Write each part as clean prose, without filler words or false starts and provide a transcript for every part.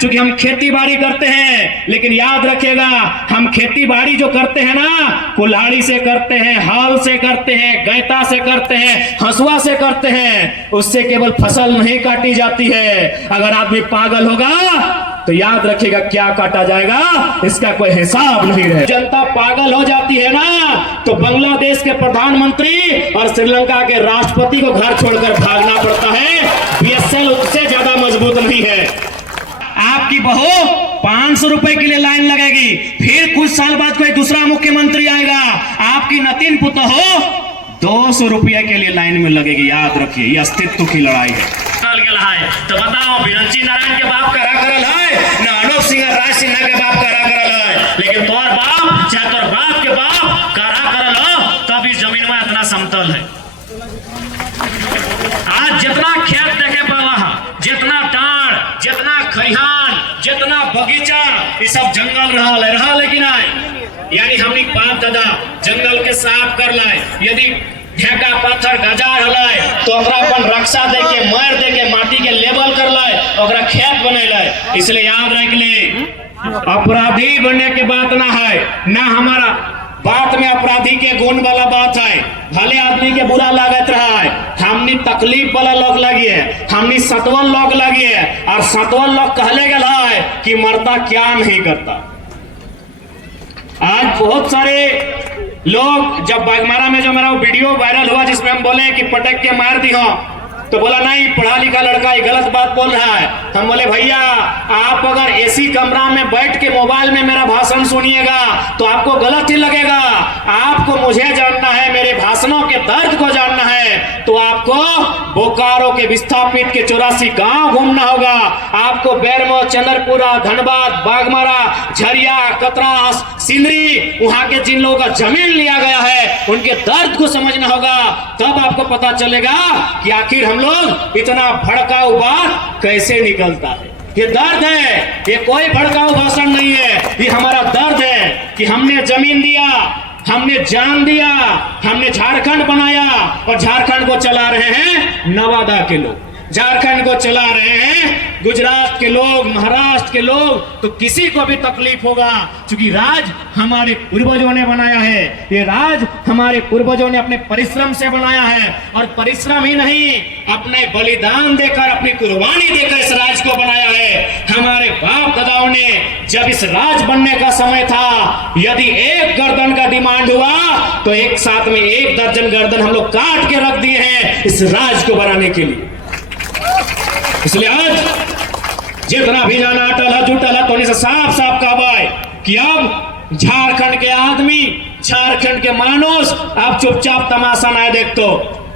क्योंकि हम खेती बाड़ी करते हैं, लेकिन याद रखिएगा हम खेती बाड़ी जो करते हैं ना, कुल्हाड़ी से करते हैं, हाल से करते हैं, गैता से करते हैं, हंसुआ से करते हैं। उससे केवल फसल नहीं काटी जाती है। अगर आदमी पागल होगा तो याद रखिएगा क्या काटा जाएगा इसका कोई हिसाब नहीं रहे। जनता पागल हो जाती है ना तो बांग्लादेश के प्रधानमंत्री और श्रीलंका के राष्ट्रपति को घर छोड़कर भागना पड़ता है। बीएसएल उससे ज्यादा मजबूत नहीं है। आपकी बहू 500 रुपए के लिए लाइन लगेगी, फिर कुछ साल बाद कोई दूसरा मुख्यमंत्री आएगा, आपकी नतीन पुत्र हो 200 रुपये के लिए लाइन में लगेगी। याद रखिए ये अस्तित्व की लड़ाई है। तो बताओ बिरंची नारायण के बाप का रा करल है ना, अनूप सिंह राज सिन्हा के बाप का रा करल है, लेकिन तोर बाप चाहे तोर बाप के बाप का रा करल हो तब इस जमीन में इतना समतल है। आज जितना खेत देखे पावा, जितना टाड़, जितना खरिहान, जितना बगीचा, ये सब जंगल रहा लेकिन यानी हमनी बाप दादा जंगल के साफ कर लाए। यदि ढेका पत्थर गजार हलाए तो ओकरा अपन रक्षा देके मार देके माटी के लेवल कर लाए, ओकरा खेत बनैलाए। इसलिए याद रख ले अपराधी बनने के बात ना है, ना हमारा बात में अपराधी के गुण वाला बात है। भले आदमी के बुरा लागत रहा है, हमनी तकलीफ वाला लोग लगी है, हमनी सतवन लोग लगी है, और सतवन लोग कहले गया है कि मरता क्या नहीं करता। आज बहुत सारे लोग जब बागमारा में जो मेरा वीडियो वायरल हुआ जिसमें हम बोले कि पटक के मार दी हो, तो बोला नहीं पढ़ा लिखा लड़का ये गलत बात बोल रहा है। हम बोले भैया आप अगर एसी कमरा में बैठ के मोबाइल में मेरा भाषण सुनिएगा तो आपको गलत ही लगेगा। आपको मुझे जानना है, मेरे भाषणों के दर्द को जानना है, तो आपको बोकारो के विस्थापित के 84 गांव घूमना होगा। आपको बैरमो, चंद्रपुरा, धनबाद, बागमारा, झरिया, कतरास, सिंदरी, वहां के जिन लोगों का जमीन लिया गया है उनके दर्द को समझना होगा। तब आपको पता चलेगा कि आखिर हम लोग इतना भड़काऊ बात कैसे निकलता है। ये दर्द है, ये कोई भड़काऊ भाषण नहीं है, ये हमारा दर्द है कि हमने जमीन दिया, हमने जान दिया, हमने झारखंड बनाया और झारखंड को चला रहे हैं नवादा के लोग, झारखंड को चला रहे हैं गुजरात के लोग, महाराष्ट्र के लोग। तो किसी को भी तकलीफ होगा, क्योंकि राज हमारे पूर्वजों ने बनाया है, ये राज हमारे पूर्वजों ने अपने परिश्रम से बनाया है, और परिश्रम ही नहीं अपने बलिदान देकर, अपनी कुर्बानी देकर इस राज को बनाया है। हमारे बाप दादाओं ने जब इस राज बनने का समय था, यदि एक गर्दन का डिमांड हुआ तो एक साथ में 1 दर्जन गर्दन हम लोग काट के रख दिए हैं इस राज को बनाने के लिए। इसलिए आज जितना भी जाना अटल है जुटल है तो से साफ साफ कहा है कि अब झारखंड के आदमी, झारखंड के मानुष अब चुपचाप तमाशा नहीं देखतो,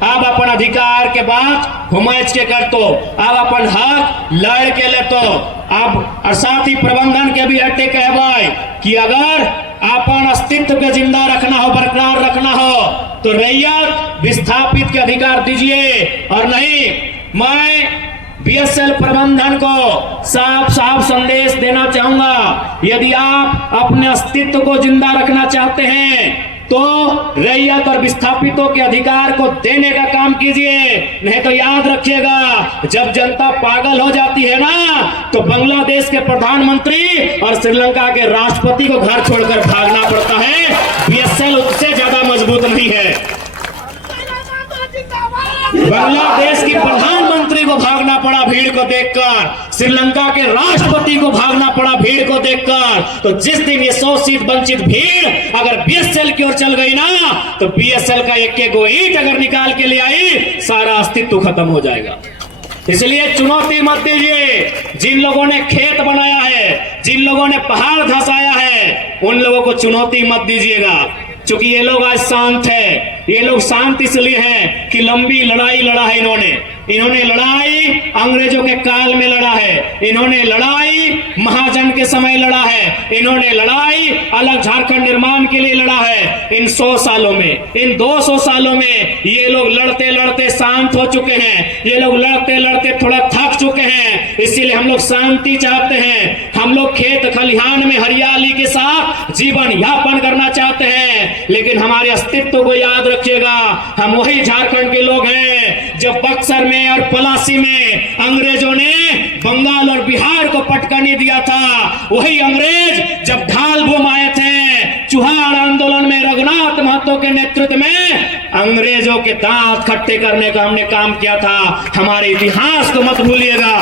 अब अपन अधिकार के बात हुमैच के करतो, अब अपन हक लड़ के लेतो। अब और साथ ही प्रबंधन के भी हटे कहवाए कि अगर अपन अस्तित्व के जिंदा रखना हो, बरकरार रखना हो, तो रैयत विस्थापित के अधिकार दीजिए। और नहीं, मैं बीएसएल प्रबंधन को साफ साफ संदेश देना चाहूंगा, यदि आप अपने अस्तित्व को जिंदा रखना चाहते हैं तो रैयत और विस्थापितों के अधिकार को देने का काम कीजिए। नहीं तो याद रखिएगा जब जनता पागल हो जाती है ना तो बांग्लादेश के प्रधानमंत्री और श्रीलंका के राष्ट्रपति को घर छोड़कर भागना पड़ता है। बीएसएल उससे ज्यादा मजबूत नहीं है। बांग्लादेश की प्रधानमंत्री को भागना पड़ा भीड़ को देखकर, श्रीलंका के राष्ट्रपति को भागना पड़ा भीड़ को देखकर। तो जिस दिन ये 100 सीट वंचित भीड़ अगर बीएसएल की ओर चल गई ना तो बीएसएल का एक ईंट अगर निकाल के ले आई सारा अस्तित्व खत्म हो जाएगा। इसलिए चुनौती मत दीजिए। जिन लोगों ने खेत बनाया है, जिन लोगों ने पहाड़ धंसाया है, उन लोगों को चुनौती मत दीजिएगा, क्योंकि ये लोग आज शांत है। ये लोग शांत इसलिए हैं कि लंबी लड़ाई लड़ा है इन्होंने लड़ाई अंग्रेजों के काल में लड़ा है, इन्होंने लड़ाई महाजन के समय लड़ा है, इन्होंने लड़ाई अलग झारखंड निर्माण के लिए लड़ा है। इन 100 सालों में, इन 200 सालों में ये लोग लड़ते लड़ते शांत हो चुके हैं, ये लोग लड़ते लड़ते थोड़ा थक चुके हैं। इसीलिए हम लोग शांति चाहते हैं, हम लोग खेत खलिहान में हरियाली के साथ जीवन यापन करना चाहते हैं। लेकिन हमारे अस्तित्व को याद रखिएगा, हम वही झारखंड के लोग हैं जब बक्सर में में और पलासी में अंग्रेजों ने बंगाल और बिहार को पटकनी दिया था। वही अंग्रेज जब ढाल घुमाए थे चुहाड़ आंदोलन में रघुनाथ महतो के नेतृत्व में, अंग्रेजों के दांत खट्टे करने का हमने काम किया था। हमारे इतिहास को मत भूलिएगा।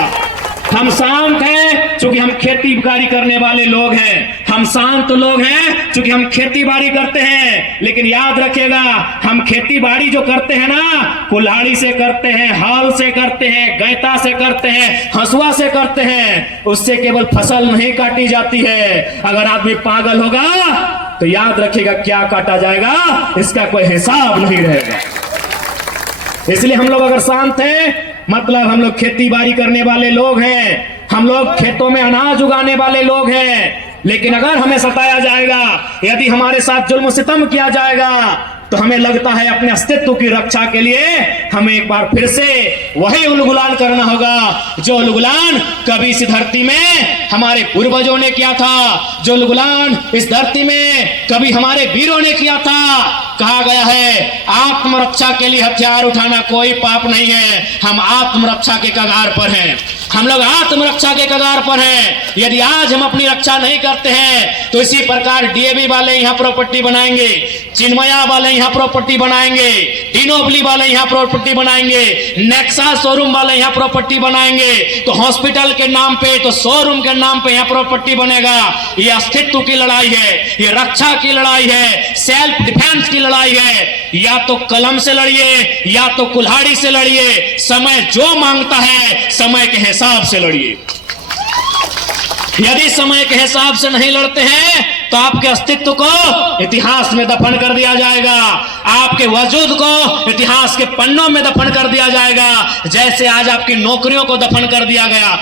हम शांत हैं क्योंकि हम खेती बाड़ी करने वाले लोग हैं। हम शांत लोग हैं क्योंकि हम खेती बाड़ी करते हैं। लेकिन याद रखिएगा, हम खेती बाड़ी जो करते हैं ना, कुल्हाड़ी से करते हैं, हल से करते हैं, गैता से करते हैं, हंसुआ से करते हैं। उससे केवल फसल नहीं काटी जाती है। अगर आदमी पागल होगा तो याद रखिएगा क्या काटा जाएगा इसका कोई हिसाब नहीं रहेगा। इसलिए हम लोग अगर शांत हैं, मतलब हम लोग खेती बाड़ी करने वाले लोग हैं, हम लोग खेतों में अनाज उगाने वाले लोग हैं। लेकिन अगर हमें सताया जाएगा, यदि हमारे साथ जुल्म सितम किया जाएगा, तो हमें लगता है अपने अस्तित्व की रक्षा के लिए हमें एक बार फिर से वही उलगुलान करना होगा जो उलगुलान कभी इस धरती में हमारे पूर्वजों ने किया था, जो उलगुलान इस धरती में कभी हमारे वीरों ने किया था। कहा गया है आत्मरक्षा के लिए हथियार उठाना कोई पाप नहीं है। हम आत्मरक्षा के कगार पर हैं। हम लोग आत्मरक्षा के कगार पर हैं। यदि आज हम अपनी रक्षा नहीं करते हैं तो इसी प्रकार डीएवी वाले यहाँ प्रॉपर्टी बनाएंगे, चिन्मया वाले यहाँ प्रॉपर्टी बनाएंगे, डिनोबली वाले यहाँ प्रॉपर्टी बनाएंगे, नेक्सा शोरूम वाले यहाँ प्रॉपर्टी बनाएंगे, तो हॉस्पिटल के नाम पे, तो शोरूम के नाम पे यहाँ प्रॉपर्टी बनेगा। ये अस्तित्व की लड़ाई है, ये रक्षा की लड़ाई है, सेल्फ डिफेंस की लड़ाई है। या तो कलम से लड़िए या तो कुल्हाड़ी से लड़िए। समय जो मांगता है समय के हिसाब से लड़िए। यदि समय के हिसाब से नहीं लड़ते हैं तो आपके अस्तित्व को इतिहास में दफन कर दिया जाएगा, आपके वजूद को इतिहास के पन्नों में दफन कर दिया जाएगा। जैसे आज आपकी नौकरियों को दफन कर दिया गया,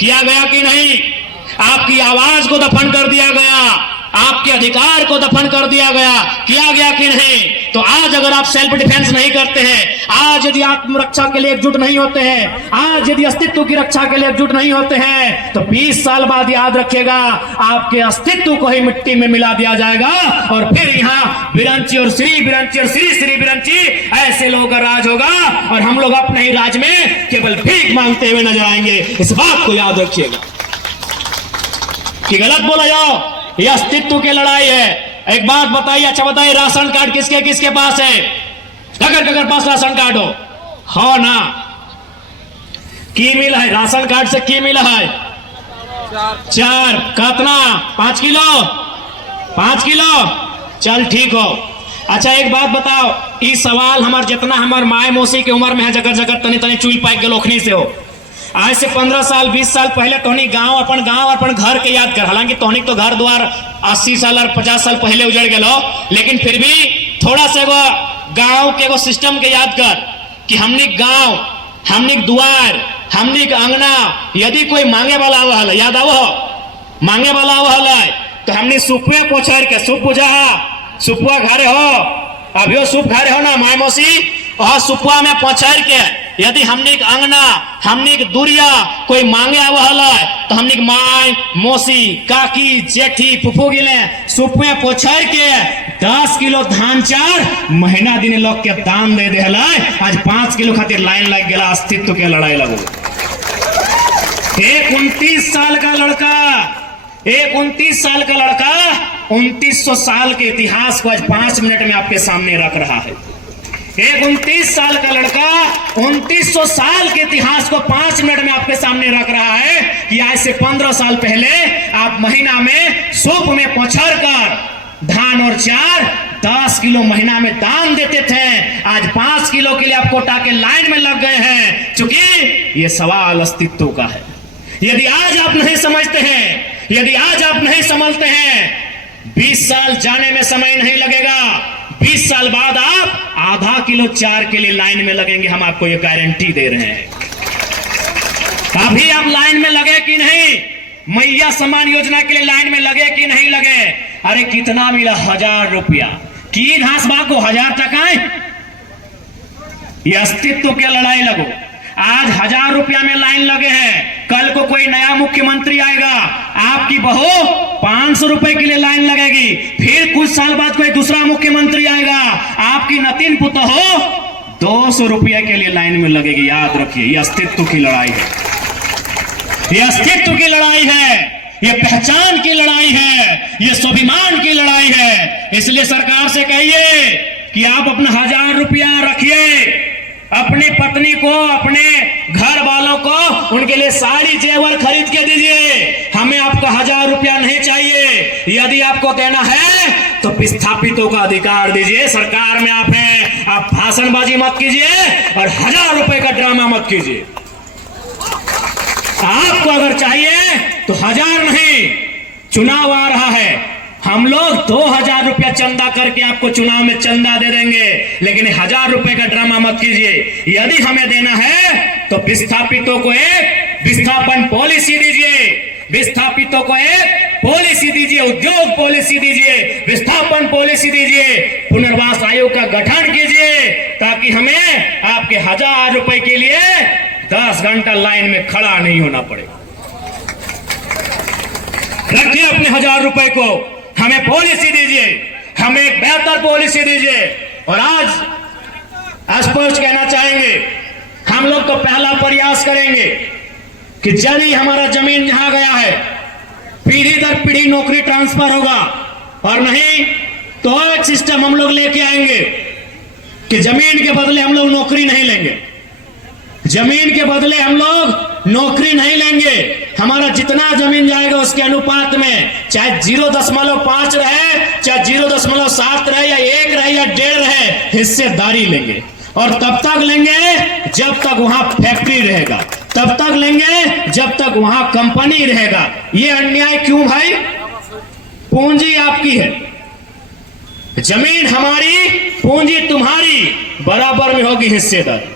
किया गया कि नहीं? आपकी आवाज को दफन कर दिया गया, आपके अधिकार को दफन कर दिया गया, किया गया कि नहीं? तो आज अगर आप सेल्फ डिफेंस नहीं करते हैं, आज यदि आत्मरक्षा के लिए एकजुट नहीं होते हैं, आज यदि अस्तित्व की रक्षा के लिए एकजुट नहीं होते हैं, तो 20 साल बाद याद रखिएगा आपके अस्तित्व को ही मिट्टी में मिला दिया जाएगा और फिर यहाँ बिरंची और श्री बिरंची और श्री श्री बिरंची ऐसे लोगों का राज होगा और हम लोग अपने ही राज में केवल भीख मांगते हुए नजर आएंगे। इस बात को याद रखिएगा कि गलत बोला जाओ, ये अस्तित्व की लड़ाई है। एक बात बताइए, अच्छा बताइए, राशन कार्ड किसके किसके पास है? अगर पास राशन कार्ड हो ना, की मिला है राशन कार्ड से? की मिला है 4 कितना? 5 किलो 5 किलो, चल ठीक हो। अच्छा एक बात बताओ, इस सवाल हमार जितना हमार माए मौसी की उम्र में है, जगह जगह तनी तनी चुल पाइक के लोखनी से हो। आज से 15 साल 20 साल पहले तोहनी गांव अपन घर के याद कर। हालांकि तोहनी तो घर द्वार 80 साल और 50 साल पहले उजड़ गए, लेकिन फिर भी थोड़ा सा वो गांव के वो सिस्टम के याद कर कि हमने गांव, हमने द्वार, हमने अंगना, यदि कोई मांगे वाला आवल, याद आवो मांगे वाला आवल तो हमने सुपुए पोछर के सुप पूजा सुपुआ घरे हो, अभियो सुप घरे हो ना माय मौसी, और सुपुआ में पोछर के यदि हमने अंगना, हमने दूरिया कोई मांगे आवल तो हमने माय मौसी काकी जेठी फुफू गिले सुपुए पोछर के 10 किलो धान चार महीना दिन लोग के दान दे दे। आज 5 किलो खातिर लाइन लग गया। अस्तित्व के लड़ाई लगो। एक 29 साल का लड़का, एक 29 साल का लड़का 2900 साल के इतिहास को आज 5 मिनट में आपके सामने रख रहा है। एक 29 साल का लड़का 2900 साल के इतिहास को 5 मिनट में आपके सामने रख रहा है कि आज से 15 साल पहले आप महीना में सूप में पोछर कर धान और चार 10 किलो महीना में दान देते थे। आज 5 किलो के लिए आप कोटा के लाइन में लग गए हैं, क्योंकि ये सवाल अस्तित्व का है। यदि आज आप नहीं समझते हैं, यदि आज आप नहीं समझते हैं, 20 साल जाने में समय नहीं लगेगा। 20 साल बाद आप आधा किलो चार के लिए लाइन में लगेंगे, हम आपको ये गारंटी दे रहे हैं। अभी आप लाइन में लगे कि नहीं? मैया सम्मान योजना के लिए लाइन में लगे कि नहीं लगे? अरे कितना मिला? 1000 रुपया की घास बाको 1000 टका। ये अस्तित्व के लड़ाई लगो। आज 1000 रुपया में लाइन लगे हैं, कल को कोई नया मुख्यमंत्री आएगा, आपकी बहू 500 रुपए के लिए लाइन लगेगी। फिर कुछ साल बाद कोई दूसरा मुख्यमंत्री आएगा, आपकी नतीन पुतहू 200 रुपये के लिए लाइन में लगेगी। याद रखिए, ये अस्तित्व की लड़ाई है, ये अस्तित्व की लड़ाई है, ये पहचान की लड़ाई है, ये स्वाभिमान की लड़ाई है। इसलिए सरकार से कहिए कि आप अपना 1000 रुपया रखिए, अपनी पत्नी को, अपने घर वालों को उनके लिए साड़ी जेवर खरीद के दीजिए। हमें आपका 1000 रुपया नहीं चाहिए। यदि आपको देना है तो विस्थापितों का अधिकार दीजिए। सरकार में आप हैं, आप भाषणबाजी मत कीजिए और 1000 रुपए का ड्रामा मत कीजिए। आपको अगर चाहिए तो 1000 नहीं, चुनाव आ रहा है, हम लोग 2000 रुपया चंदा करके आपको चुनाव में चंदा दे देंगे, लेकिन 1000 रुपए का ड्रामा मत कीजिए। यदि हमें देना है तो विस्थापितों को एक विस्थापन पॉलिसी दीजिए, विस्थापितों को एक पॉलिसी दीजिए, उद्योग पॉलिसी दीजिए, विस्थापन पॉलिसी दीजिए, पुनर्वास आयोग का गठन कीजिए, ताकि हमें आपके 1000 रुपए के लिए 10 घंटा लाइन में खड़ा नहीं होना पड़े। रखिए अपने 1000 रुपए को, हमें पॉलिसी दीजिए, हमें एक बेहतर पॉलिसी दीजिए। और आज स्पष्ट कहना चाहेंगे, हम लोग तो पहला प्रयास करेंगे कि जब ही हमारा जमीन जहां गया है, पीढ़ी दर पीढ़ी नौकरी ट्रांसफर होगा, और नहीं तो एक सिस्टम हम लोग लेके आएंगे कि जमीन के बदले हम लोग नौकरी नहीं लेंगे, जमीन के बदले हम लोग नौकरी नहीं लेंगे। हमारा जितना जमीन जाएगा उसके अनुपात में, चाहे 0.5 रहे, चाहे 0.7 रहे, या 1 रहे, या 1.5 रहे, हिस्सेदारी लेंगे। और तब तक लेंगे जब तक वहां फैक्ट्री रहेगा, तब तक लेंगे जब तक वहां कंपनी रहेगा। ये अन्याय क्यों भाई? पूंजी आपकी है, जमीन हमारी, पूंजी तुम्हारी, बराबर में होगी हिस्सेदारी।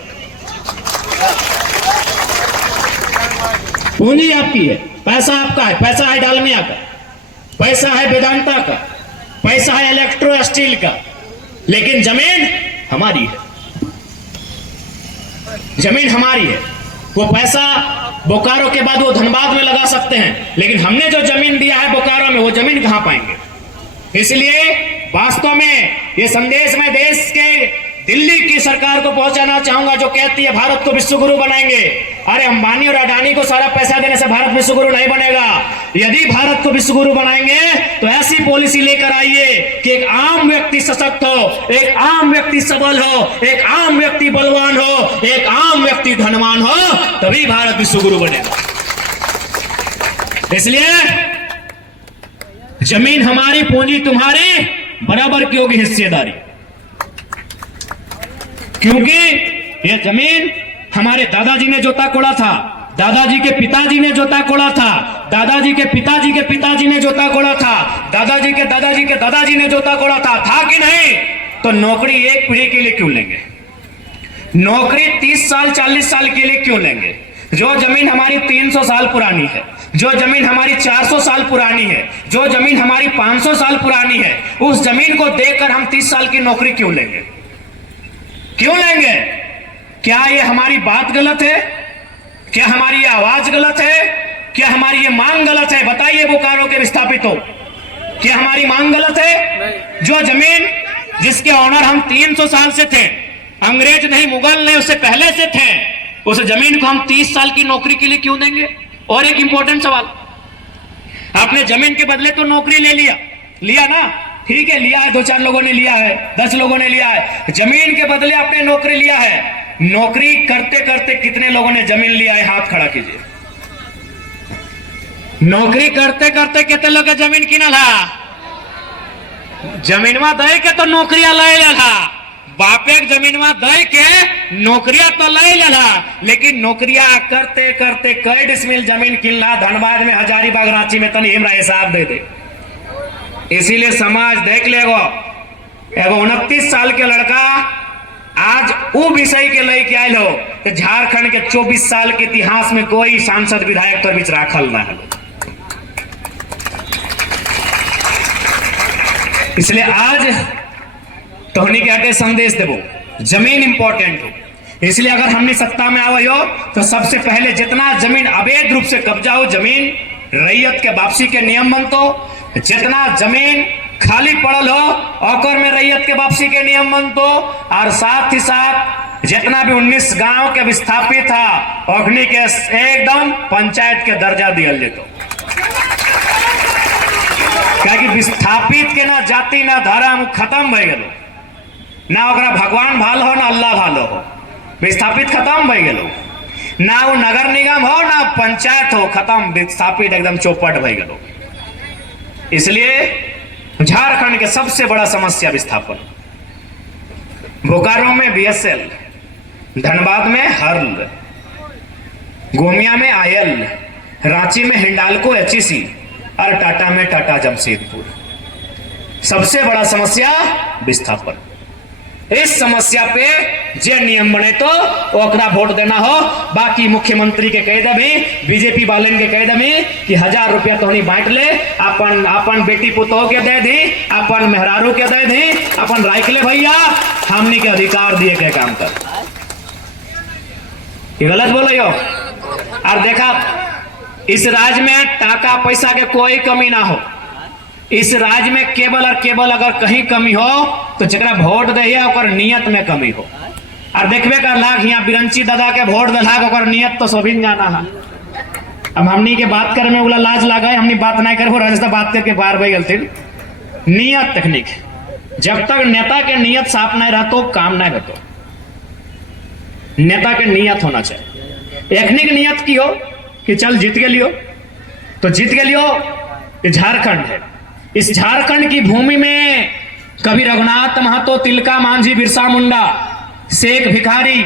पूंजी आपकी है, पैसा आपका है, पैसा है डालमिया का, पैसा है वेदांता का, पैसा है इलेक्ट्रो स्टील का, लेकिन जमीन हमारी है, जमीन हमारी है। वो पैसा बोकारो के बाद वो धनबाद में लगा सकते हैं, लेकिन हमने जो जमीन दिया है बोकारो में, वो जमीन कहां पाएंगे? इसलिए वास्तव में ये संदेश मैं देश के दिल्ली की सरकार को पहुंचाना चाहूंगा, जो कहती है भारत को विश्व गुरु बनाएंगे। अरे अंबानी और अडानी को सारा पैसा देने से भारत विश्व गुरु नहीं बनेगा। यदि भारत को विश्व गुरु बनाएंगे तो ऐसी पॉलिसी लेकर आइए कि एक आम व्यक्ति सशक्त हो, एक आम व्यक्ति सबल हो, एक आम व्यक्ति बलवान हो, एक आम व्यक्ति धनवान हो, तभी भारत विश्व गुरु बनेगा। इसलिए जमीन हमारी, पूंजी तुम्हारी, बराबर की होगी हिस्सेदारी। क्योंकि ये जमीन हमारे दादाजी ने जोता कोड़ा था, दादाजी के पिताजी ने जोता कोड़ा था, दादाजी के पिताजी के पिताजी ने जोता कोड़ा था, दादाजी के दादाजी के दादाजी ने जोता कोड़ा था कि नहीं? तो नौकरी एक पीढ़ी के लिए क्यों लेंगे? नौकरी 30 साल 40 साल के लिए क्यों लेंगे? जो जमीन हमारी 300 साल पुरानी है, जो जमीन हमारी 400 साल पुरानी है, जो जमीन हमारी 500 साल पुरानी है, उस जमीन को देकर हम 30 साल की नौकरी क्यों लेंगे? क्यों लेंगे? क्या ये हमारी बात गलत है? क्या हमारी ये आवाज गलत है? क्या हमारी ये मांग गलत है? बताइए बोकारो के विस्थापितों, क्या हमारी मांग गलत है? जो जमीन जिसके ऑनर हम 300 साल से थे, अंग्रेज नहीं, मुगल नहीं, उससे पहले से थे, उस जमीन को हम 30 साल की नौकरी के लिए क्यों देंगे? और एक इंपॉर्टेंट सवाल, आपने जमीन के बदले तो नौकरी ले लिया ना, ठीक है, लिया है, 2-4 लोगों ने लिया है, 10 लोगों ने लिया है, जमीन के बदले आपने नौकरी लिया है। नौकरी करते करते कितने लोगों ने जमीन लिया है? हाथ खड़ा कीजिए। नौकरी करते करते कितने लोग जमीन किना था? जमीनवा दे के तो नौकरिया ले था, बापे जमीनवा दे के नौकरिया तो ले ला, लेकिन नौकरिया करते करते कई डिसमिल जमीन किनला, धनबाद में, हजारीबाग, रांची में, तनी हमरा हिसाब दे दे। इसीलिए समाज देख लेगो, एगो 29 साल के लड़का आज वो विषय के लेके आयल हो कि झारखंड के 24 साल के इतिहास में कोई सांसद विधायक तो बीच राखल ना है। इसलिए आज तोहनी के आगे संदेश देवो, जमीन इंपॉर्टेंट हो। इसलिए अगर हमने सत्ता में आवे हो तो सबसे पहले जितना जमीन अवैध रूप से कब्जा हो, जमीन रैयत के वापसी के नियम बनतो, जितना जमीन खाली पड़ल हो ओकर में रैयत के वापसी के नियम बनतो, और साथ ही साथ जितना भी 19 गांव के विस्थापित था अग्नि के एकदम पंचायत के दर्जा दियल जेतो। क्या विस्थापित के ना जाति ना धर्म खत्म भय गेलो, ना ओकरा भगवान भाल हो ना अल्लाह भाल हो, विस्थापित खत्म भय गेलो। ना वो नगर निगम हो ना पंचायत हो, खत्म, विस्थापित एकदम चौपट भय गेलो। इसलिए झारखंड के सबसे बड़ा समस्या विस्थापन। बोकारो में बीएसएल, धनबाद में हर्ल, गोमिया में आयल, रांची में हिंडाल्को एचईसी और टाटा में टाटा जमशेदपुर। सबसे बड़ा समस्या विस्थापन। इस समस्या पे जे नियम बने तो ओकरा वोट देना हो। बाकी मुख्यमंत्री के कह दे, बीजेपी वाले के कह दे कि 1000 रुपया तो नहीं बांट ले, अपन अपन बेटी पुतोह के दे दी, अपन मेहरारू के दे दी, अपन राख ले भैया, हमने के अधिकार दिए के काम कर। ये गलत बोलो यो। और देखा इस राज्य में टाका पैसा के कोई कमी ना हो। इस राज्य में केवल और केवल अगर कहीं कमी हो तो जरा वोट दे और नियत में कमी हो। और देखबे कर लाख यहाँ बिरंची दादा के वोट दलाक और नियत तो सभी जाना है। अब हमनी के बात करे में उला लाज लगा, हमनी बात नहीं कर राजस्था बात करके बाहर बह गलती। नियत तकनीक, जब तक नेता के नियत साफ नहीं रहा तो काम नहीं होता। नेता के नियत होना चाहिए। एखनिक नियत की हो कि चल जीत के लियो तो जीत के लियो। ये झारखंड है, इस झारखंड की भूमि में कभी रघुनाथ महतो, तिलका मांझी, बिरसा मुंडा, शेख भिखारी,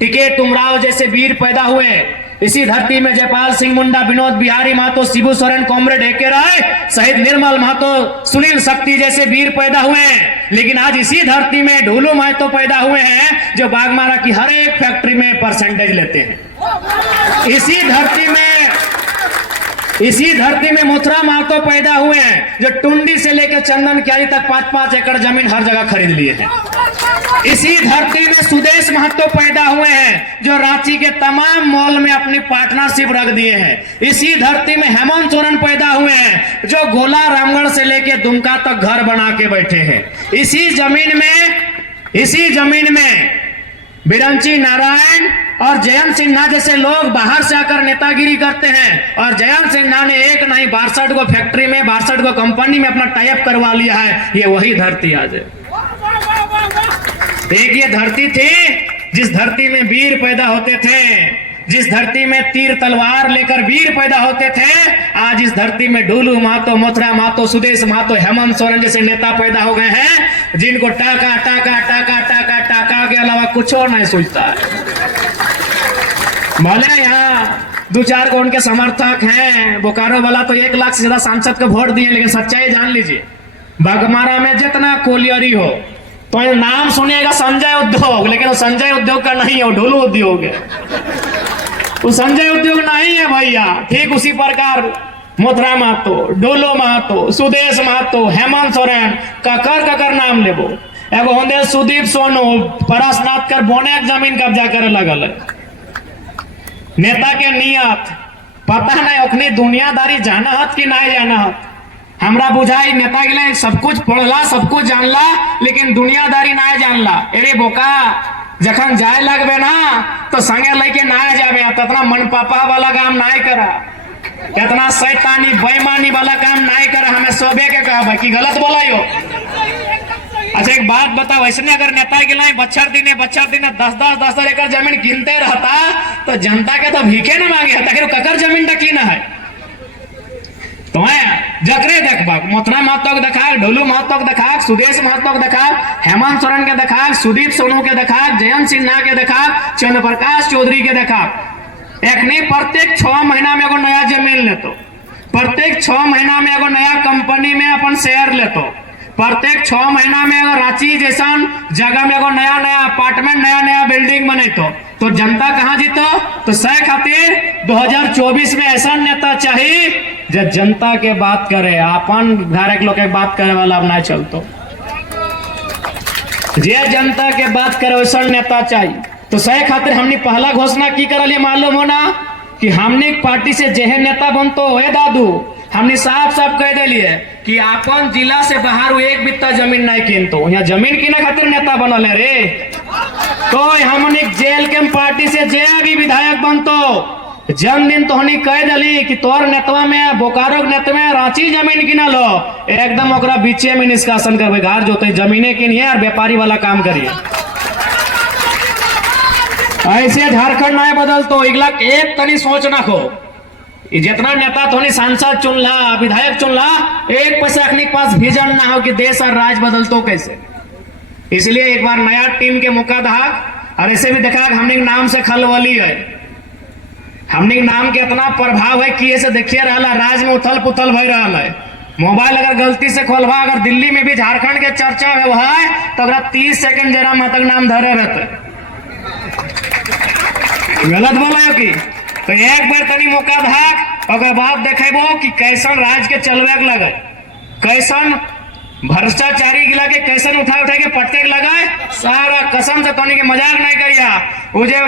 टिकेट उमराव जैसे वीर पैदा हुए। इसी धरती में जयपाल सिंह मुंडा, विनोद बिहारी महतो, शिबू सोरेन, कॉमरेड एके राय, शहीद निर्मल महतो, सुनील शक्ति जैसे वीर पैदा हुए। लेकिन आज इसी धरती में ढोलू महतो पैदा हुए हैं जो बागमारा की हर एक फैक्ट्री में परसेंटेज लेते हैं। इसी धरती में मुथरा महतो पैदा हुए हैं जो टुंडी से लेकर चंदन क्यारी तक 5-5 एकड़ जमीन हर जगह खरीद लिए हैं। इसी धरती में सुदेश महतो पैदा हुए हैं जो रांची के तमाम मॉल में अपनी पार्टनरशिप रख दिए हैं। इसी धरती में हेमंत सोरेन पैदा हुए हैं जो गोला रामगढ़ से लेकर दुमका तक घर बना के बैठे हैं। इसी जमीन में बिरंची नारायण और जयंत सिन्हा जैसे लोग बाहर से आकर नेतागिरी करते हैं। और जयंत सिन्हा ने एक नहीं 62 को फैक्ट्री में, 62 को कंपनी में अपना टाइप करवा लिया है। ये वही धरती आज है। एक ये धरती थी जिस धरती में वीर पैदा होते थे, जिस धरती में तीर तलवार लेकर वीर पैदा होते थे। आज इस धरती में ढोलू महतो, मोथरा महतो, सुदेश महतो, हेमंत सोरेन जैसे नेता पैदा हो गए हैं जिनको टाका टाका टाका टाका टाका के अलावा कुछ और नहीं सोचता है। भले यहाँ 2-4 को उनके समर्थक हैं। बोकारो वाला तो 1 लाख से ज्यादा सांसद को वोट दिए, लेकिन सच्चाई जान लीजिए, बागमारा में जितना कोलियरी हो तो नाम सुनिएगा संजय उद्योग, लेकिन वो संजय उद्योग का नहीं है, वो ढोलू उद्योग है। वो संजय उद्योग नहीं है भैया। ठीक उसी प्रकार मोथरा महतो, डोलो महतो, सुदेश महतो, हेमंत सोरेन, ककर नाम लेबो। एगो होंदे सुदीप सोनू परसनाथ कर बोने जमीन कब्जा करे लगल है। नेता के नियत पता नहीं, ओखनी दुनियादारी जाना हत कि नहीं जाना हत। हमरा बुझाई नेता के लिए सब कुछ पढ़ला, सब कुछ जानला, लेकिन दुनियादारी नहीं जानला। अरे बोका, जखन जाए लगबे ना तो संगे लेके ना जाबे, इतना मन पापा वाला काम नहीं करा, इतना शैतानी बेईमानी वाला काम नहीं करा। हमें सोबे के कहा कि गलत बोला यो। अच्छा एक बात बताओ, ऐसे अगर नेता के लिए बच्चर दिने 10-10 एकड़ जमीन गिनते रहता तो जनता के तो भीखे न मांगे हता, ककर जमीन की न है तो जकरे देखबा, मोथरा महतो के देखा, ढोलू महतो के देखा, सुदेश महतो के देखा, हेमंत सोरेन के देखा, सुदीप सोनू के देखा, जयंत सिन्हा के देखा, चंद्र प्रकाश चौधरी के देखा। एखनी प्रत्येक 6 महीना में एगो नया जमीन लेतो, प्रत्येक 6 महीना में एगो नया कंपनी में अपन शेयर लेतो, प्रत्येक 6 महीना में एगो रांची जैसा जगह में एगो नया अपार्टमेंट, नया बिल्डिंग बनेतो। तो जनता कहाँ जीतो? तो सह खातिर 2024 में ऐसा नेता चाहिए जो जनता के बात करे, अपन घर के लोग के बात करे वाला अब नहीं चलतो। जे जनता के बात करे वैसा नेता चाहिए। तो सह खातिर हमने पहला घोषणा की करलिए मालूम होना कि हमने पार्टी से जेहे नेता बनतो हे दादू, हमने साफ कह दिलिए कि अपन जिला से बाहर एक बित्ता जमीन नहीं किनतो। यहाँ जमीन किने खातिर नेता बनल है रे। तो हमने जेल के पार्टी से जे भी विधायक बनतो जन्मदिन तो हनी कह दली कि तोर नेतवा में बोकारो नेता में रांची जमीन किना लो एकदम ओकरा बीचे में निष्कासन करबे घर जोते जमीने के नहीं और व्यापारी वाला काम करिए। ऐसे झारखंड नहीं बदल तो इगला एक तनी सोच ना खो जितना नेता तो सांसद चुन ला विधायक चुन ला एक पैसा अपने पास विजन ना हो कि देश और राज बदल तो कैसे। इसलिए एक बार नया टीम के मौका दहा और ऐसे भी देखा हमने नाम से खलबली है हमने नाम के इतना प्रभाव है कि ऐसे देखिए रहा राज में उथल पुथल भय रहा है। मोबाइल अगर गलती से खोलवा अगर दिल्ली में भी झारखंड के चर्चा है तो अगर 30 सेकंड जरा मतक नाम धरे रहते गलत बोला कि तो एक बार तनी मौका धाक अगर बात देखेबो कि कैसन राज के चलवे लगे कैसन भ्रष्टाचारी गिला के कैसन उठा के पटके लगाए सारा कसम से तनी के मजाक नहीं करिया मुझे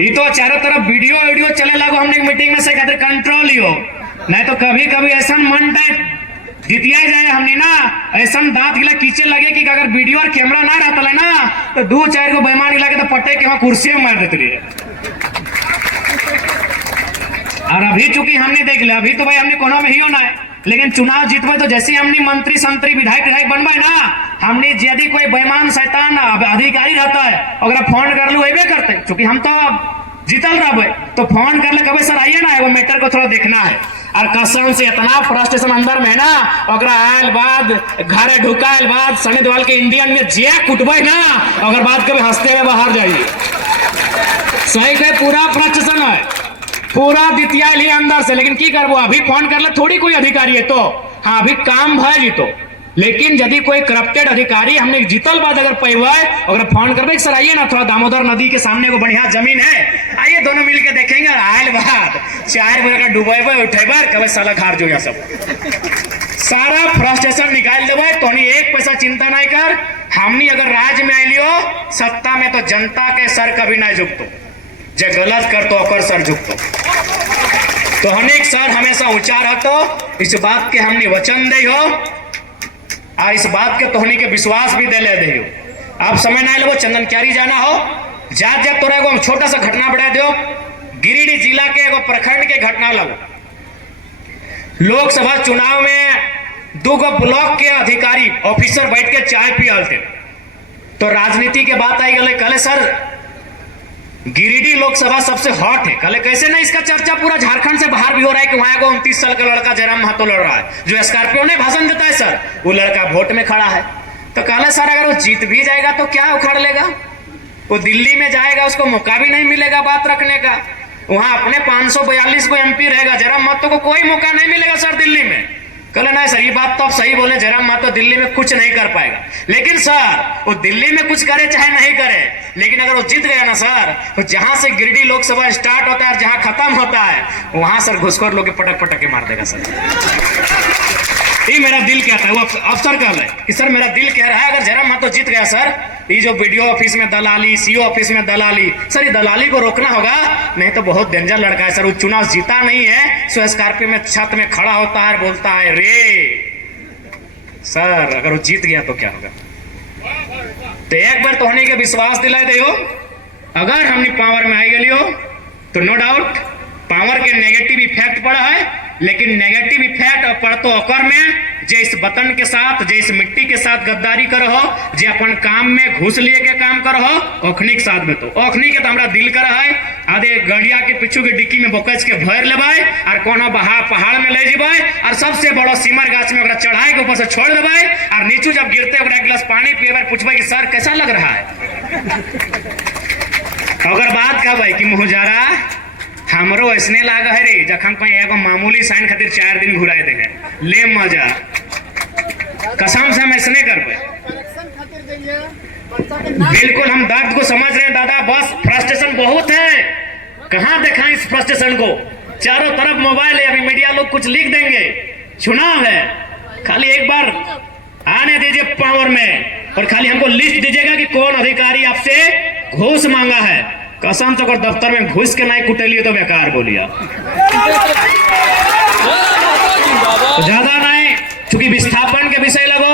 ये तो चारों तरफ वीडियो चले लगो हमने मीटिंग में से कहते कंट्रोल हो नहीं तो कभी कभी ऐसा मन टाइप जितिया जाए हमने ना ऐसा दांत गिला कीचे लगे कि अगर वीडियो और कैमरा ना रहता ना तो 2-4 को बेईमान गिला के तो पट्टे के वहां कुर्सी में मार देते रहे। और अभी चूंकि हमने देख लिया अभी तो भाई हमने कोनो में ही होना है लेकिन चुनाव जीतबे तो जैसे हमने मंत्री संतरी विधायक बनबे ना हमने यदि कोई बेईमान शैतान अधिकारी रहता है अगर फोन कर लू अबे करते क्योंकि हम तो जीतल रहे तो फोन कर ले कभी सर आइए ना वो मैटर को थोड़ा देखना है। और कसम से इतना फ्रस्ट्रेशन अंदर में ना अगर आयल बाद घर ढुकायल बाद सनी देओल के इंडियन में जे कुटबे ना अगर बात कभी हंसते हुए बाहर जाइए सही कहे पूरा फ्रस्ट्रेशन है पूरा दितिया लिए अंदर से। लेकिन की करबो अभी फोन कर ले थोड़ी कोई अधिकारी है तो हाँ अभी काम भय जीतो लेकिन यदि कोई करप्टेड अधिकारी हमने जीतल बाद अगर पैवा अगर फोन करबे सर आइए ना थोड़ा दामोदर नदी के सामने को बढ़िया जमीन है आइए दोनों मिलके देखेंगे आयल बाद 4 बजे का डूबेबे उठेबे कभी साला घर जो या सब सारा फ्रस्ट्रेशन निकाल देवे तो एक पैसा चिंता नहीं कर हमनी अगर राज में आइलियो सत्ता में तो जनता के सर कभी नहीं झुकतो जे गलत कर तो ओकर सर झुकतो तो हमें सर हमेशा ऊंचा रहतो इस बात के हमने वचन दे हो और इस बात के तोहनी के विश्वास भी दे ले दे आप समय ना लो चंदन क्यारी जाना हो जात जात तोरा एगो छोटा सा घटना बढ़ा दो गिरिडीह जिला के एगो प्रखंड के घटना लगो लोकसभा चुनाव में 2 ब्लॉक के अधिकारी ऑफिसर बैठ के चाय पियल थे तो राजनीति के बात आई गए कहले सर गिरिडीह लोकसभा सबसे हॉट है कहले कैसे ना इसका चर्चा पूरा झारखंड से बाहर भी हो रहा है कि वहां एगो 29 साल का लड़का जयराम महतो लड़ रहा है जो स्कॉर्पियो ने भाषण देता है सर वो लड़का वोट में खड़ा है तो कहले सर अगर वो जीत भी जाएगा तो क्या उखाड़ लेगा वो दिल्ली में जाएगा उसको मौका भी नहीं मिलेगा बात रखने का वहां अपने 542 को एमपी रहेगा जयराम महतो को कोई मौका नहीं मिलेगा सर दिल्ली में कहले नहीं सर ये बात तो आप सही बोले जयराम महतो दिल्ली में कुछ नहीं कर पाएगा लेकिन सर वो दिल्ली में कुछ करे चाहे नहीं करे लेकिन अगर वो जीत गया ना सर तो जहां से गिरिडीह लोकसभा स्टार्ट होता है और जहां खत्म होता है वहां सर घुसखोर लोग पटक पटक के मार देगा सर ये मेरा दिल कहता है वो अफसर कह रहा है कि सर मेरा दिल कह रहा है अगर जयराम महतो जीत गया सर ये जो वीडियो ऑफिस में दलाली सीओ ऑफिस में दलाली सर ये दलाली को रोकना होगा नहीं तो बहुत डेंजर लड़का है सर वो चुनाव जीता नहीं है सो स्कॉर्पियो में छत में खड़ा होता है बोलता है रे सर अगर वो जीत गया तो क्या होगा तो एक बार तो होने के विश्वास दिलाए दे हो अगर हमने पावर में आई गई हो तो नो डाउट पावर के नेगेटिव इफेक्ट पड़ा है लेकिन नेगेटिव इफेक्ट पड़तो ओकर में जे इस वतन के साथ जे इस मिट्टी के साथ गद्दारी करहो जे अपन काम में घुस लिए के काम करहो ओखनी के साथ में तो ओखनी के तो हमरा दिल कर है आधे गड़िया के पीछू के डिक्की में बोकच के भर लेबै और कोनो बहा पहाड़ में ले जेबै और सबसे बड़ो सिमर गाछ में ओकरा चढ़ाई के ऊपर से छोड़ देबै और नीचू जब गिरते ओकरा एक गिलास पानी पिएबै पूछबै कि सर कैसा लग रहा है अगर बात कहबै कि मुहजारा हमरो ऐसने लाग है रे जखन कोई एगो मामूली साइन खातिर 4 दिन घुराए दे ले मजा कसम से हम ऐसने करबे बिल्कुल हम दर्द को समझ रहे हैं दादा बस फ्रस्ट्रेशन बहुत है कहां दिखाएं इस फ्रस्ट्रेशन को चारों तरफ मोबाइल है अभी मीडिया लोग कुछ लिख देंगे चुनाव है खाली एक बार आने दीजिए पावर में और खाली हमको लिस्ट दीजिएगा कि कौन अधिकारी आपसे घूस मांगा है कसम से अगर दफ्तर में घुस के नहीं कुटेलिए तो बेकार बोलिया ज्यादा नहीं चूंकि विस्थापन के विषय लगो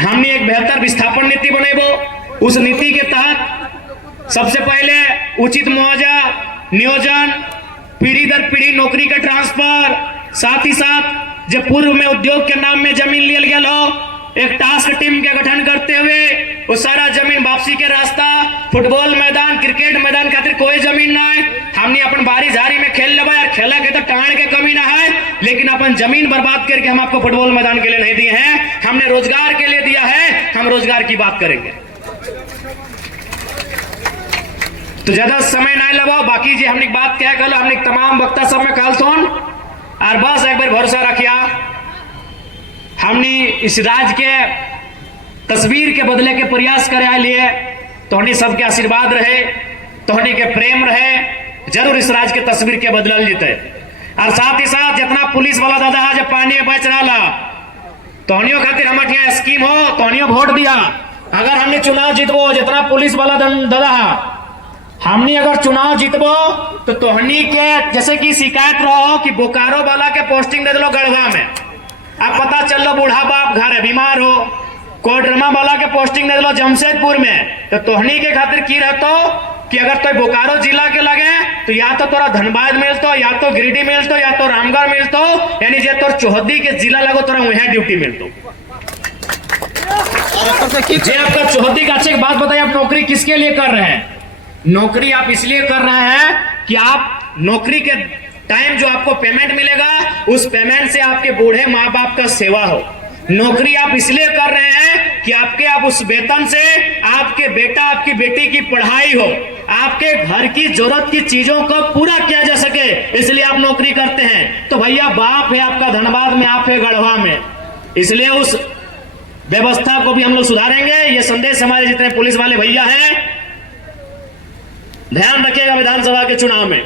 हमने एक बेहतर विस्थापन नीति बनेबो उस नीति के तहत सबसे पहले उचित मुआवजा, नियोजन, पीढ़ी दर पीढ़ी नौकरी का ट्रांसफर, साथ ही साथ जो पूर्व में उद्योग के नाम में जमीन लियल गया हो, एक टास्क टीम के गठन करते हुए वो सारा जमीन वापसी के रास्ता, फुटबॉल मैदान, क्रिकेट मैदान खातिर कोई जमीन ना है। हमने अपन बारी झारी में खेल लेवा यार, खेला के तो टाण के कमी ना है, लेकिन अपन जमीन बर्बाद करके हम आपको फुटबॉल मैदान के लिए नहीं दिए हैं, हमने रोजगार के लिए दिया है। हम रोजगार की बात करेंगे तो ज्यादा समय ना लगाओ। बाकी जी हमने बात क्या कल, हमने तमाम वक्ता सब में कल थोन और बस एक बार भरोसा रखिया, हमने इस राज्य के तस्वीर के बदले के प्रयास करे लिए तोहनी सबके आशीर्वाद रहे, तोहनी के प्रेम रहे, जरूर इस राज्य के तस्वीर के बदलल जीते। और साथ ही साथ जितना पुलिस वाला दादा है जब पानी में बच रहा तोहनियों खातिर हमारे यहाँ स्कीम हो, तोहनियों वोट दिया। अगर हमने चुनाव जीतबो, जितना पुलिस वाला दादा है, हमने अगर चुनाव जीतबो तो तोहनी के जैसे कि शिकायत रहो कि बोकारो वाला के पोस्टिंग दे दो गढ़वा में, अब पता चल लो बूढ़ा बाप घर है बीमार हो, कोडरमा वाला के पोस्टिंग दे दो जमशेदपुर में, तो तोहनी के खातिर की रहतो कि अगर तो बोकारो जिला के लगे तो या तो तोरा धनबाद मिलतो, या तो गिरिडीह मिलतो, या तो रामगढ़ मिलतो, यानी जे तोर चौहदी के जिला लगो तोरा वहां ड्यूटी मिलतो। जे आपका चौहदी का अच्छी बात बताइए, आप नौकरी किसके लिए कर रहे हैं? नौकरी आप इसलिए कर रहे हैं कि आप नौकरी के टाइम जो आपको पेमेंट मिलेगा उस पेमेंट से आपके बूढ़े माँ बाप का सेवा हो। नौकरी आप इसलिए कर रहे हैं कि आप उस वेतन से आपके बेटा आपकी बेटी की पढ़ाई हो, आपके घर की जरूरत की चीजों को पूरा किया जा सके, इसलिए आप नौकरी करते हैं। तो भैया बाप है आपका धनबाद में, आप है गढ़वा में, इसलिए उस व्यवस्था को भी हम लोग सुधारेंगे। ये संदेश हमारे जितने पुलिस वाले भैया हैं ध्यान रखिएगा, विधानसभा के चुनाव में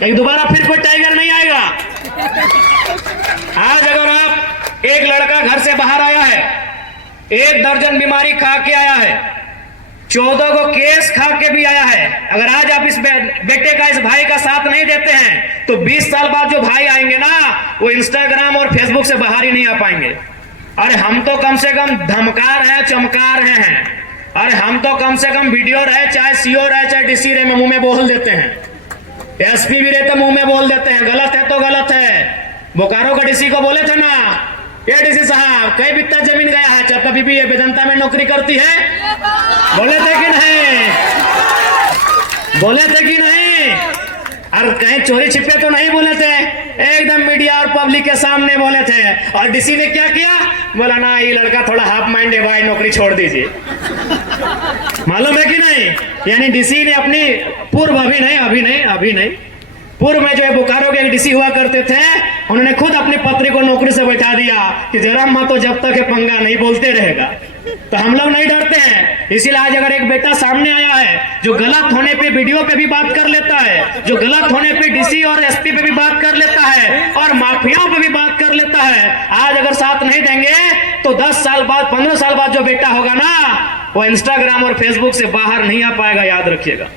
कहीं दोबारा फिर कोई टाइगर नहीं आएगा। आज अगर आप एक लड़का घर से बाहर आया है, 1 दर्जन बीमारी खा के आया है, 14 को केस खा के भी आया है, अगर आज आप इस बेटे का, इस भाई का साथ नहीं देते हैं तो 20 साल बाद जो भाई आएंगे ना वो इंस्टाग्राम और फेसबुक से बाहर ही नहीं आ पाएंगे। अरे हम तो कम से कम धमका रहे हैं, चमका रहे हैं, अरे हम तो कम से कम वीडियो रहे, चाहे सीओ रहे, चाहे डीसी रहे, में मुंह में बोल देते हैं, एसपी भी रहे तो मुंह में बोल देते हैं, गलत है तो गलत है। बोकारो का डीसी को बोले थे ना, ये डीसी साहब कई बित्ता जमीन गया है, जब कभी भी ये वेदांता में नौकरी करती है, बोले थे कि नहीं? बोले थे कि नहीं? और कहीं चोरी छिपे तो नहीं बोले थे, एकदम मीडिया और पब्लिक के सामने बोले थे। और डीसी ने क्या किया, बोला ना ये लड़का थोड़ा हाफ माइंड है भाई, नौकरी छोड़ दीजिए। मालूम है कि नहीं? यानी डीसी ने अपनी पूर्व, अभी नहीं पूर्व में जो है बोकारो के डीसी हुआ करते थे, उन्होंने खुद अपने पत्नी को नौकरी से बैठा दिया कि जरा माँ तो जब तक है पंगा नहीं बोलते रहेगा। तो हम लोग नहीं डरते हैं, इसीलिए आज अगर एक बेटा सामने आया है जो गलत होने पे वीडियो पे भी बात कर लेता है, जो गलत होने पे डीसी और एसपी पे भी बात कर लेता है और माफियाओं पे भी बात कर लेता है, आज अगर साथ नहीं देंगे तो 10 साल बाद, 15 साल बाद जो बेटा होगा ना वो इंस्टाग्राम और फेसबुक से बाहर नहीं आ पाएगा, याद रखिएगा।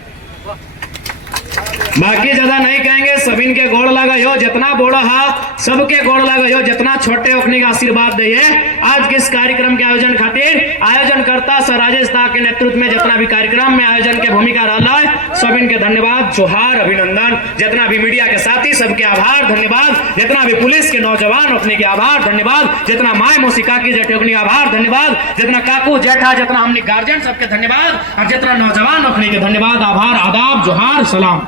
बाकी ज्यादा नहीं कहेंगे, सभी के गोड़ लगा हो, जितना बड़ा हा सबके गोड़ लगा हो, जितना छोटे अपने का आशीर्वाद दिए। आज के इस कार्यक्रम के आयोजन खातिर आयोजनकर्ता सर राजेश दा के नेतृत्व में जितना भी कार्यक्रम में आयोजन के भूमिका रहा है, सभी के धन्यवाद, जोहार, अभिनंदन। जितना भी मीडिया के साथी सबके आभार, धन्यवाद। जितना भी पुलिस के नौजवान अपने के आभार, धन्यवाद। जितना माए मौसी काकी जेठे आभार, धन्यवाद। जितना काकू जेठा, जितना हमने गार्जियन सबके धन्यवाद, और जितना नौजवान अपने के धन्यवाद, आभार, आदाब, जोहार, सलाम।